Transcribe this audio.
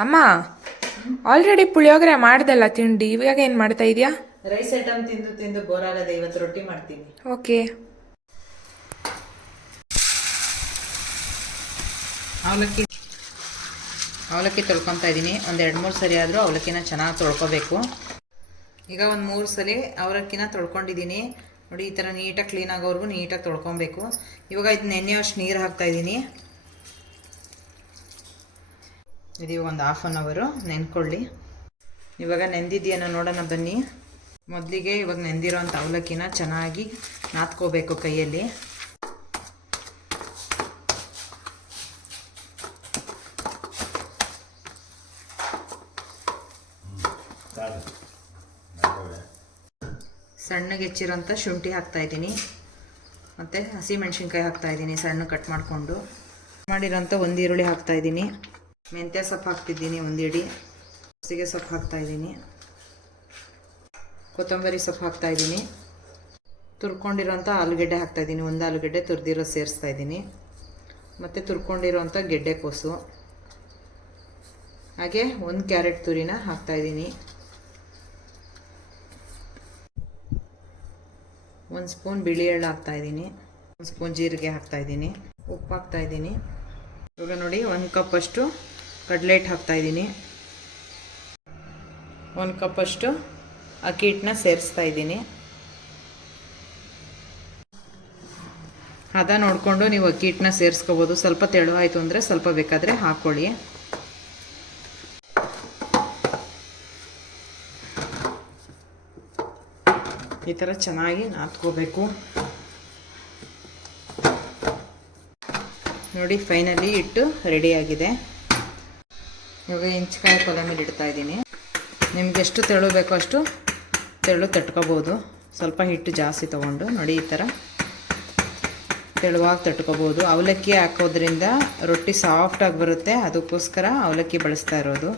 ಅಮ್ಮ, ಆಲ್ರೆಡಿ ಪುಳಿಯೋಗರೆ ಮಾಡ್ದಲ್ಲ ತಿಂಡಿ, ಇವಾಗ ಏನು ಮಾಡ್ತಾ ಇದೆಯಾ? ರೈಸ್ ಐಟಮ್ ತಿಂದು ತಿಂದು ಬೋರ್ ಆಗದೆ, ಇವತ್ತು ರೊಟ್ಟಿ ಮಾಡ್ತೀನಿ. ಓಕೆ. ಅವಲಕ್ಕಿ ತೊಳ್ಕೊತಾ ಇದ್ದೀನಿ. ಒಂದು 2-3 ಸರಿ ಆದರೂ ಅವಲಕ್ಕಿನ ಚೆನ್ನಾಗಿ ತೊಳ್ಕೊಬೇಕು. ಈಗ ಒಂದು 3 ಸಲ ಅವಲಕ್ಕಿನ ತೊಳ್ಕೊಂಡಿದ್ದೀನಿ ನೋಡಿ. ಈ ಥರ ನೀಟಾಗಿ ಕ್ಲೀನ್ ಆಗೋವರೆಗೂ ನೀಟಾಗಿ ತೊಳ್ಕೊಬೇಕು. ಇವಾಗ ಇದು ನೆನೆಯೋಷ್ಟು ನೀರು ಹಾಕ್ತಾಯಿದ್ದೀನಿ. ಇದು ಒಂದು 1/2 ಅವರ್ ನೆನ್ಕೊಳ್ಳಿ. ಇವಾಗ ನೆಂದಿದೆಯೇನೋ ನೋಡೋಣ ಬನ್ನಿ. ಮೊದಲಿಗೆ ಇವಾಗ ನೆಂದಿರೋಂಥ ಅವಲಕ್ಕಿನ ಚೆನ್ನಾಗಿ ನಾದ್ಕೋಬೇಕು ಕೈಯಲ್ಲಿ. ಸಣ್ಣಗೆ ಹೆಚ್ಚಿರೋಂಥ ಶುಂಠಿ ಹಾಕ್ತಾಯಿದ್ದೀನಿ, ಮತ್ತು ಹಸಿಮೆಣ್ಸಿನ್ಕಾಯಿ ಹಾಕ್ತಾಯಿದ್ದೀನಿ ಸಣ್ಣ ಕಟ್ ಮಾಡಿಕೊಂಡು. ಮಾಡಿರೋಂಥ ಒಂದು ಈರುಳ್ಳಿ ಹಾಕ್ತಾಯಿದ್ದೀನಿ. ಮೆಂತ್ಯ ಸೊಪ್ಪು ಹಾಕ್ತಿದ್ದೀನಿ 1 ಹಿಡಿ. ಹಸಿಗೆ ಸೊಪ್ಪು ಹಾಕ್ತಾಯಿದ್ದೀನಿ. ಕೊತ್ತಂಬರಿ ಸೊಪ್ಪು ಹಾಕ್ತಾಯಿದ್ದೀನಿ. ತುರ್ಕೊಂಡಿರೋಂಥ ಆಲೂಗೆಡ್ಡೆ ಹಾಕ್ತಾಯಿದ್ದೀನಿ. 1 ಆಲೂಗೆಡ್ಡೆ ತುರಿದಿರೋ ಸೇರಿಸ್ತಾಯಿದ್ದೀನಿ. ಮತ್ತು ತುರ್ಕೊಂಡಿರೋಂಥ ಗೆಡ್ಡೆಕೋಸು, ಹಾಗೆ 1 ಕ್ಯಾರೆಟ್ ತುರಿನ ಹಾಕ್ತಾಯಿದ್ದೀನಿ. 1 ಸ್ಪೂನ್ ಬಿಳಿ ಎಳ್ಳು ಹಾಕ್ತಾಯಿದ್ದೀನಿ. 1 ಸ್ಪೂನ್ ಜೀರಿಗೆ ಹಾಕ್ತಾಯಿದ್ದೀನಿ. ಉಪ್ಪು ಹಾಕ್ತಾಯಿದ್ದೀನಿ. ಇವಾಗ ನೋಡಿ 1 ಕಪ್ಪಷ್ಟು ಕಡಲೆ ಹಿಟ್ಟು ಹಾಕ್ತಾಯಿದ್ದೀನಿ. 1 ಕಪ್ಪಷ್ಟು ಅಕ್ಕಿ ಹಿಟ್ಟನ್ನ ಸೇರಿಸ್ತಾ ಇದ್ದೀನಿ. ಹದ ನೋಡಿಕೊಂಡು ನೀವು ಅಕ್ಕಿ ಹಿಟ್ಟನ್ನ ಸೇರಿಸ್ಕೋಬೋದು. ಸ್ವಲ್ಪ ತೆಳುವಾಯಿತು ಅಂದರೆ ಸ್ವಲ್ಪ ಬೇಕಾದರೆ ಹಾಕ್ಕೊಳ್ಳಿ. ಈ ಥರ ಚೆನ್ನಾಗಿ ನಾದ್ಕೋಬೇಕು ನೋಡಿ. ಫೈನಲಿ ಹಿಟ್ಟು ರೆಡಿಯಾಗಿದೆ. ಇವಾಗ ಹೆಂಚ್ಕಾಯಿ ಕೊಲೆ ಮೇಲೆ ಇಡ್ತಾ ಇದ್ದೀನಿ. ನಿಮ್ಗೆ ಎಷ್ಟು ತೆಳು ಬೇಕೋ ಅಷ್ಟು ತೆಳು ತಟ್ಕೋಬೋದು. ಸ್ವಲ್ಪ ಹಿಟ್ಟು ಜಾಸ್ತಿ ತೊಗೊಂಡು ನೋಡಿ ಈ ಥರ ತೆಳುವಾಗಿ ತಟ್ಕೋಬೋದು. ಅವಲಕ್ಕಿ ಹಾಕೋದ್ರಿಂದ ರೊಟ್ಟಿ ಸಾಫ್ಟಾಗಿ ಬರುತ್ತೆ, ಅದಕ್ಕೋಸ್ಕರ ಅವಲಕ್ಕಿ ಬಳಸ್ತಾ ಇರೋದು.